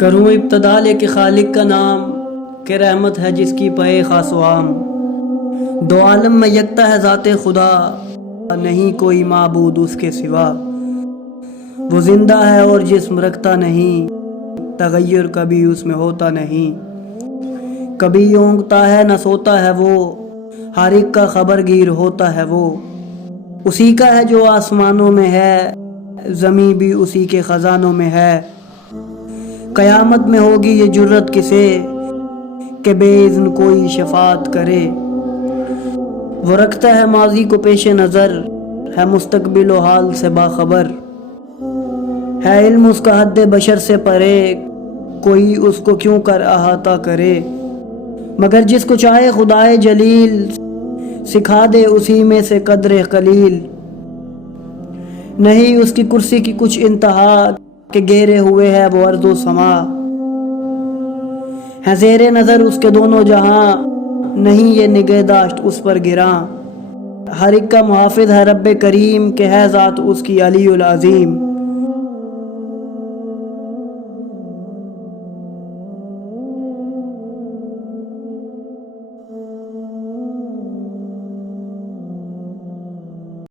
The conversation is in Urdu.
کروں ابتدا لے کے خالق کا نام، کہ رحمت ہے جس کی پے خاص و عام۔ دو عالم میں یکتا ہے ذات خدا، نہیں کوئی معبود اس کے سوا۔ وہ زندہ ہے اور جسم رکھتا نہیں، تغیر کبھی اس میں ہوتا نہیں۔ کبھی اونگتا ہے نہ سوتا ہے وہ، ہر ایک کا خبر گیر ہوتا ہے وہ۔ اسی کا ہے جو آسمانوں میں ہے، زمین بھی اسی کے خزانوں میں ہے۔ قیامت میں ہوگی یہ جرت کسے، کہ بے اذن کوئی شفاعت کرے۔ وہ رکھتا ہے ماضی کو پیش نظر، ہے مستقبل و حال سے باخبر۔ ہے علم اس کا حد بشر سے پرے، کوئی اس کو کیوں کر احاطہ کرے۔ مگر جس کو چاہے خدائے جلیل، سکھا دے اسی میں سے قدر قلیل۔ نہیں اس کی کرسی کی کچھ انتہا، کہ گھیرے ہوئے ہے وہ ارض و سما۔ ہے زیر نظر اس کے دونوں جہاں، نہیں یہ نگہداشت اس پر گراں۔ ہر ایک کا محافظ ہے رب کریم، کہ ہے ذات اس کی علی العظیم۔